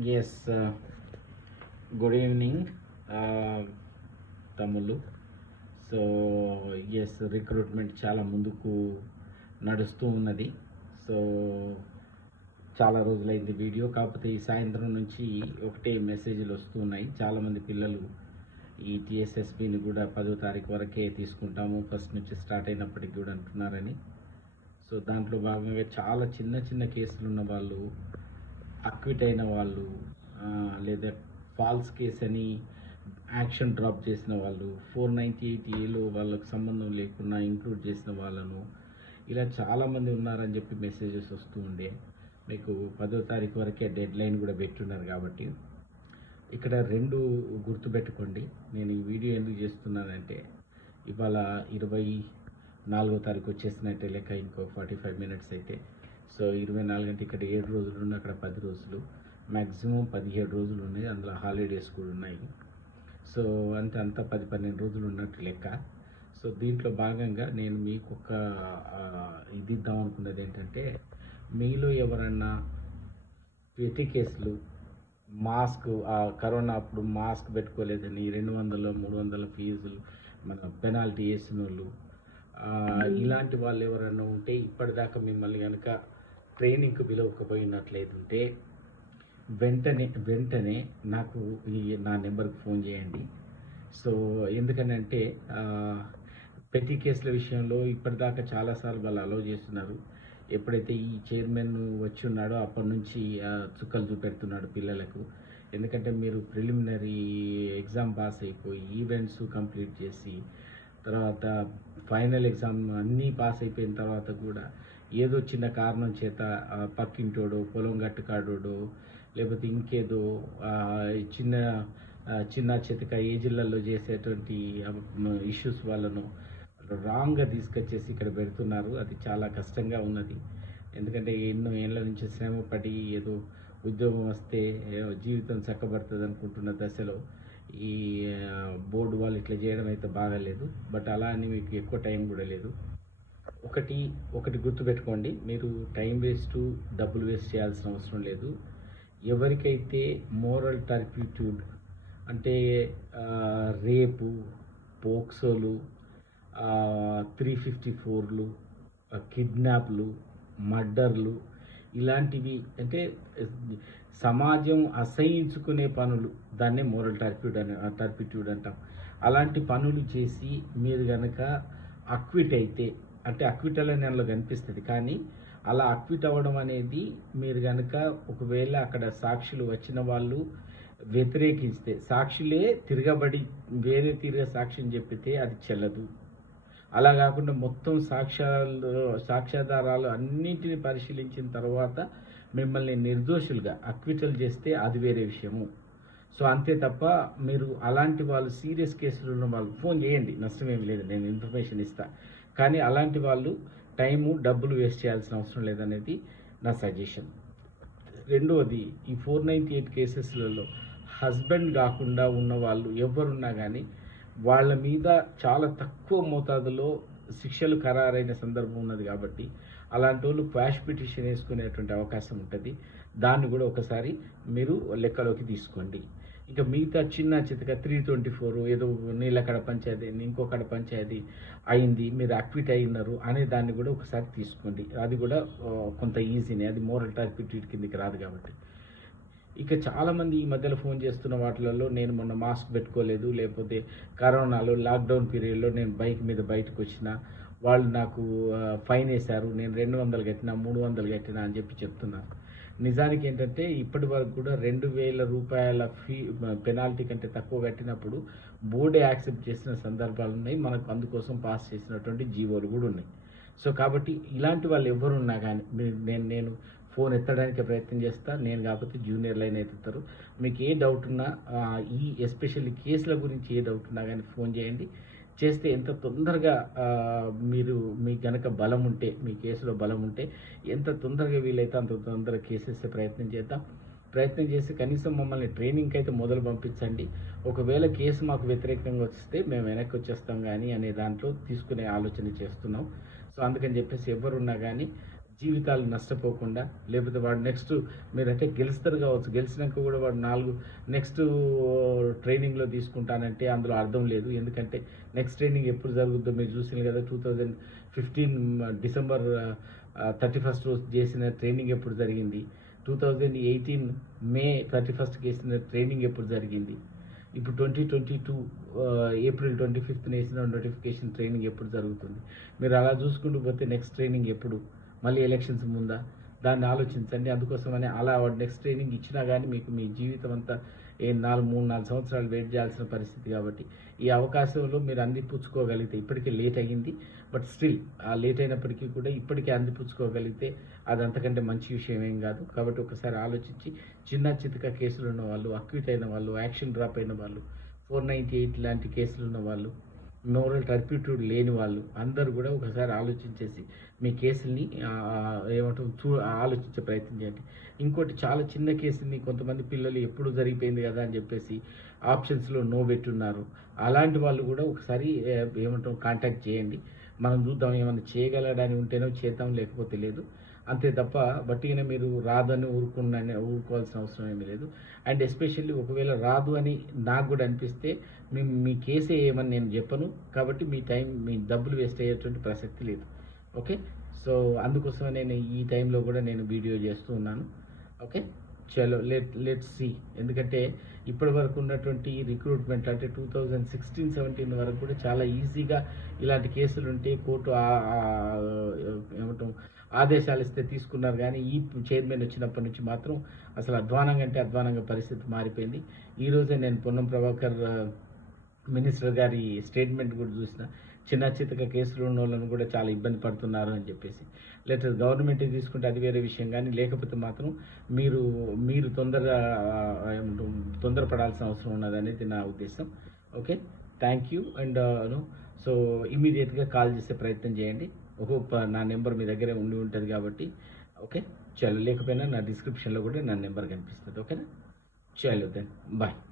Yes good evening తమ్ముళ్ళు so yes recruitment చాలా ముందుకు నడుస్తూ ఉన్నది. సో చాలా రోజులైంది వీడియో. కాకపోతే ఈ సాయంత్రం నుంచి ఒకటే మెసేజ్లు వస్తున్నాయి చాలామంది పిల్లలు ఈ టీఎస్ఎస్బిని కూడా పదో తారీఖు వరకే తీసుకుంటాము. ఫస్ట్ నుంచి స్టార్ట్ అయినప్పటికీ కూడా అంటున్నారని. సో దాంట్లో భాగంగా చాలా చిన్న చిన్న కేసులు ఉన్న వాళ్ళు అక్విట్ అయిన వాళ్ళు లేదా ఫాల్స్ కేస్ అని యాక్షన్ డ్రాప్ చేసిన వాళ్ళు ఫోర్ నైంటీ ఎయిట్ ఏలో వాళ్ళకు సంబంధం లేకుండా ఇంక్లూడ్ చేసిన వాళ్ళను ఇలా చాలామంది ఉన్నారని చెప్పి మెసేజెస్ వస్తూ ఉండే. మీకు పదో తారీఖు వరకే డెడ్ లైన్ కూడా పెట్టున్నారు కాబట్టి. ఇక్కడ రెండు గుర్తుపెట్టుకోండి. నేను ఈ వీడియో ఎందుకు చేస్తున్నానంటే ఇవాళ ఇరవై నాలుగో తారీఖు వచ్చేసినట్టే లెక్క ఇంకో ఫార్టీ ఫైవ్ మినిట్స్ అయితే. సో ఇరవై నాలుగు అంటే ఇక్కడ ఏడు రోజులు ఉన్నాయి అక్కడ పది రోజులు. మ్యాక్సిమం పదిహేడు రోజులు ఉన్నాయి అందులో హాలిడేస్ కూడా ఉన్నాయి. సో అంతే అంత పది పన్నెండు రోజులు ఉన్నట్టు లెక్క. సో దీంట్లో భాగంగా నేను మీకు ఒక ఇది ఇద్దాం అనుకున్నది ఏంటంటే మీలో ఎవరన్నా ప్రతి కేసులు మాస్క్ కరోనా అప్పుడు మాస్క్ పెట్టుకోలేదని రెండు వందలు మూడు వందల ఫీజులు మన పెనాల్టీ వేసిన వాళ్ళు ఇలాంటి వాళ్ళు ఎవరైనా ఉంటే ఇప్పటిదాకా మిమ్మల్ని కనుక ట్రైనింగ్కి పిలవకపోయినట్లయితే ఉంటే వెంటనే వెంటనే నాకు ఈ నా నెంబర్కి ఫోన్ చేయండి. సో ఎందుకనంటే ఆ, ప్రతి కేసుల విషయంలో ఇప్పటిదాకా చాలాసార్లు వాళ్ళు అలౌ చేస్తున్నారు. ఎప్పుడైతే ఈ చైర్మన్ వచ్చి ఉన్నాడో అప్పటి నుంచి చుక్కలు చూపెడుతున్నాడు పిల్లలకు. ఎందుకంటే మీరు ప్రిలిమినరీ ఎగ్జామ్ పాస్ అయిపోయి ఈవెంట్స్ కంప్లీట్ చేసి తర్వాత ఫైనల్ ఎగ్జామ్ అన్నీ పాస్ అయిపోయిన తర్వాత కూడా ఏదో చిన్న కారణం చేత పక్కింటోడు పొలం గట్టుకాడోడు లేకపోతే ఇంకేదో చిన్న చిన్న చితక ఏజిళ్ళలో చేసేటువంటి ఇష్యూస్ వాళ్ళను రాంగ్గా తీసుకొచ్చేసి ఇక్కడ పెడుతున్నారు. అది చాలా కష్టంగా ఉన్నది. ఎందుకంటే ఎన్నో ఏళ్ళ నుంచి శ్రమ పడి ఏదో ఉద్యోగం వస్తే జీవితం చక్కబడుతుంది అనుకుంటున్న దశలో ఈ బోర్డు వాళ్ళు ఇట్లా చేయడం అయితే బాగాలేదు. బట్ అలా అని మీకు ఎక్కువ టైం కూడా లేదు. ఒకటి ఒకటి గుర్తుపెట్టుకోండి. మీరు టైం వేస్ట్ డబ్బులు వేస్ట్ చేయాల్సిన అవసరం లేదు. ఎవరికైతే మోరల్ టర్పిట్యూడ్ అంటే రేపు పోక్సోలు త్రీ ఫిఫ్టీ ఫోర్లు కిడ్నాప్లు మర్డర్లు ఇలాంటివి అంటే సమాజం అసహించుకునే పనులు దాన్నే మోరల్ టర్పిట్యూడ్ అని టర్పిట్యూడ్ అంటాం. అలాంటి పనులు చేసి మీరు కనుక అక్విట్ అయితే అంటే అక్విట్ అనే నెలలో కనిపిస్తుంది. కానీ అలా అక్విట్ అవ్వడం అనేది మీరు కనుక ఒకవేళ అక్కడ సాక్షులు వచ్చిన వాళ్ళు వ్యతిరేకిస్తే సాక్షులే తిరగబడి వేరే తిరిగే సాక్ష్యం చెప్పితే అది చెల్లదు. అలా కాకుండా మొత్తం సాక్ష్యాలు సాక్ష్యాధారాలు అన్నింటిని పరిశీలించిన తర్వాత మిమ్మల్ని నిర్దోషులుగా అక్విటల్ చేస్తే అది వేరే విషయము. సో అంతే తప్ప మీరు అలాంటి వాళ్ళు సీరియస్ కేసులు ఉన్న వాళ్ళు ఫోన్ చేయండి. నష్టం ఏమి లేదు. నేను ఇన్ఫర్మేషన్ ఇస్తాను కానీ అలాంటి వాళ్ళు టైము డబ్బులు వేస్ట్ చేయాల్సిన అవసరం లేదనేది నా సజెషన్. రెండవది ఈ ఫోర్ నైంటీ ఎయిట్ కేసెస్లలో హస్బెండ్ కాకుండా ఉన్న వాళ్ళు ఎవరున్నా కానీ వాళ్ళ మీద చాలా తక్కువ మోతాదులో శిక్షలు ఖరారైన సందర్భం ఉన్నది కాబట్టి అలాంటి వాళ్ళు క్వాష్ పిటిషన్ వేసుకునేటువంటి అవకాశం ఉంటుంది. దాన్ని కూడా ఒకసారి మీరు లెక్కలోకి తీసుకోండి. ఇంకా మిగతా చిన్న చితక త్రీ ట్వంటీ ఫోర్ ఏదో నీళ్ళకడ పంచాయతీ ఇంకొకడ పంచాయతీ అయింది మీరు అక్విట్ అయినారు అనే దాన్ని కూడా ఒకసారి తీసుకోండి. అది కూడా కొంత ఈజీనే అది మోరల్ టార్పిట్యూడ్ కిందకి రాదు కాబట్టి. ఇక చాలామంది ఈ మధ్యలో ఫోన్ చేస్తున్న వాటిలలో నేను మొన్న మాస్క్ పెట్టుకోలేదు లేకపోతే కరోనాలో లాక్డౌన్ పీరియడ్లో నేను బైక్ మీద బయటకు వచ్చిన వాళ్ళు నాకు ఫైన్ వేశారు నేను రెండు వందలు కట్టినా మూడు వందలు కట్టినా అని చెప్పి చెప్తున్నారు. నిజానికి ఏంటంటే ఇప్పటి వరకు కూడా రెండు వేల రూపాయల ఫీ పెనాల్టీ కంటే తక్కువ కట్టినప్పుడు బోర్డే యాక్సెప్ట్ చేసిన సందర్భాలు ఉన్నాయి. మనకు అందుకోసం పాస్ చేసినటువంటి జీవోలు కూడా ఉన్నాయి. సో కాబట్టి ఇలాంటి వాళ్ళు ఎవరున్నా కానీ మీరు నేను నేను ఫోన్ ఎత్తడానికి ప్రయత్నం చేస్తా. నేను కాకపోతే జూనియర్ లైన్ ఎత్తుతారు. మీకు ఏ డౌట్ ఉన్నా ఈ ఎస్పెషల్లీ కేసుల గురించి ఏ డౌట్ ఉన్నా కానీ ఫోన్ చేయండి. చేస్తే ఎంత తొందరగా మీరు మీ గనక బలం ఉంటే మీ కేసులో బలం ఉంటే ఎంత తొందరగా వీలైతే అంత తొందరగా కేసేసే ప్రయత్నం చేద్దాం. ప్రయత్నం చేసి కనీసం మమ్మల్ని ట్రైనింగ్కి అయితే మొదలు పంపించండి. ఒకవేళ కేసు మాకు వ్యతిరేకంగా వస్తే మేము వెనక్కి వచ్చేస్తాం కానీ అనే దాంట్లో తీసుకునే ఆలోచన చేస్తున్నాం. సో అందుకని చెప్పేసి ఎవరున్నా కానీ జీవితాలు నష్టపోకుండా లేకపోతే వాడు నెక్స్ట్ మీరంటే గెలుస్తారు కావచ్చు గెలిచినాక కూడా వాడు నాలుగు నెక్స్ట్ ట్రైనింగ్లో తీసుకుంటానంటే అందులో అర్థం లేదు. ఎందుకంటే నెక్స్ట్ ట్రైనింగ్ ఎప్పుడు జరుగుతుందో మీరు చూసిన కదా two thousand fifteen December thirty first రోజు చేసిన ట్రైనింగ్ ఎప్పుడు జరిగింది? Two thousand eighteen May thirty first చేసిన ట్రైనింగ్ ఎప్పుడు జరిగింది? ఇప్పుడు twenty twenty two April twenty ఫిఫ్త్న వేసిన నోటిఫికేషన్ ట్రైనింగ్ ఎప్పుడు జరుగుతుంది? మీరు అలా చూసుకుంటూ పోతే నెక్స్ట్ ట్రైనింగ్ ఎప్పుడు? మళ్ళీ ఎలక్షన్స్ ముందా? దాన్ని ఆలోచించండి. అందుకోసమని అలా నెక్స్ట్ ట్రైనింగ్ ఇచ్చినా కానీ మీకు మీ జీవితం అంతా ఏ నాలుగు మూడు నాలుగు సంవత్సరాలు వెయిట్ చేయాల్సిన పరిస్థితి కాబట్టి. ఈ అవకాశంలో మీరు అందిపుచ్చుకోగలిగితే ఇప్పటికే లేట్ అయ్యింది. బట్ స్టిల్ ఆ లేట్ అయినప్పటికీ కూడా ఇప్పటికే అందిపుచ్చుకోగలిగితే అది అంతకంటే మంచి విషయం ఏం కాదు. కాబట్టి ఒకసారి ఆలోచించి చిన్న చితక కేసులు ఉన్న వాళ్ళు అక్విట్ అయిన వాళ్ళు యాక్షన్ డ్రాప్ అయిన వాళ్ళు ఫోర్ నైంటీ ఎయిట్ లాంటి కేసులు ఉన్న వాళ్ళు మోరల్ టర్పిట్యూడ్ లేని వాళ్ళు అందరూ కూడా ఒకసారి ఆలోచించేసి మీ కేసుల్ని ఏమంటాం చూ ఆలోచించే ప్రయత్నం చేయండి. ఇంకోటి చాలా చిన్న కేసుని కొంతమంది పిల్లలు ఎప్పుడు జరిగిపోయింది కదా అని చెప్పేసి ఆప్షన్స్లో నో పెట్టున్నారు. అలాంటి వాళ్ళు కూడా ఒకసారి ఏమంటాం కాంటాక్ట్ చేయండి. మనం చూద్దాం ఏమైనా చేయగలడని ఉంటేనో చేద్దాం లేకపోతే లేదు. అంతే తప్ప బట్టిగానే మీరు రాదని ఊరుకున్న ఊరుకోవాల్సిన అవసరం ఏమీ లేదు. అండ్ ఎస్పెషల్లీ ఒకవేళ రాదు అని నాకు కూడా అనిపిస్తే మీ మీ కేసే ఏమని నేను చెప్పను. కాబట్టి మీ టైం మీ డబ్బులు వేస్ట్ అయ్యేటువంటి ప్రసక్తి లేదు. ఓకే? సో అందుకోసమే నేను ఈ టైంలో కూడా నేను వీడియో చేస్తూ ఉన్నాను. ఓకే? చలో లెట్ లెట్ సి ఎందుకంటే ఇప్పటి వరకు ఉన్నటువంటి రిక్రూట్మెంట్ అంటే టూ థౌజండ్ సిక్స్టీన్ సెవెంటీన్ వరకు కూడా చాలా ఈజీగా ఇలాంటి కేసులు ఉంటే కోర్టు ఏమంటాం ఆదేశాలు ఇస్తే తీసుకున్నారు. కానీ ఈ చైర్మన్ వచ్చినప్పటి నుంచి మాత్రం అసలు అధ్వానంగా అంటే అధ్వానంగా పరిస్థితి మారిపోయింది. ఈరోజే నేను పొన్నం ప్రభాకర్ మినిస్టర్ గారి స్టేట్మెంట్ కూడా చూసిన. చిన్న చితక కేసులు ఉన్న వాళ్ళని కూడా చాలా ఇబ్బంది పడుతున్నారు అని చెప్పేసి. లేకపోతే గవర్నమెంట్ తీసుకుంటే అది వేరే విషయం కానీ లేకపోతే మాత్రం మీరు మీరు తొందరగా తొందరపడాల్సిన అవసరం ఉన్నదనేది నా ఉద్దేశం. Okay? Thank you. And so ఇమీడియట్గా కాల్ చేసే ప్రయత్నం చేయండి. ఒక ప- నా నెంబర్ మీ దగ్గరే ఉండి ఉంటుంది కాబట్టి. ఓకే? చలో లేకపోయినా నా డిస్క్రిప్షన్లో కూడా నా నెంబర్ కనిపిస్తుంది. ఓకేనా? చలో దెన్. బాయ్.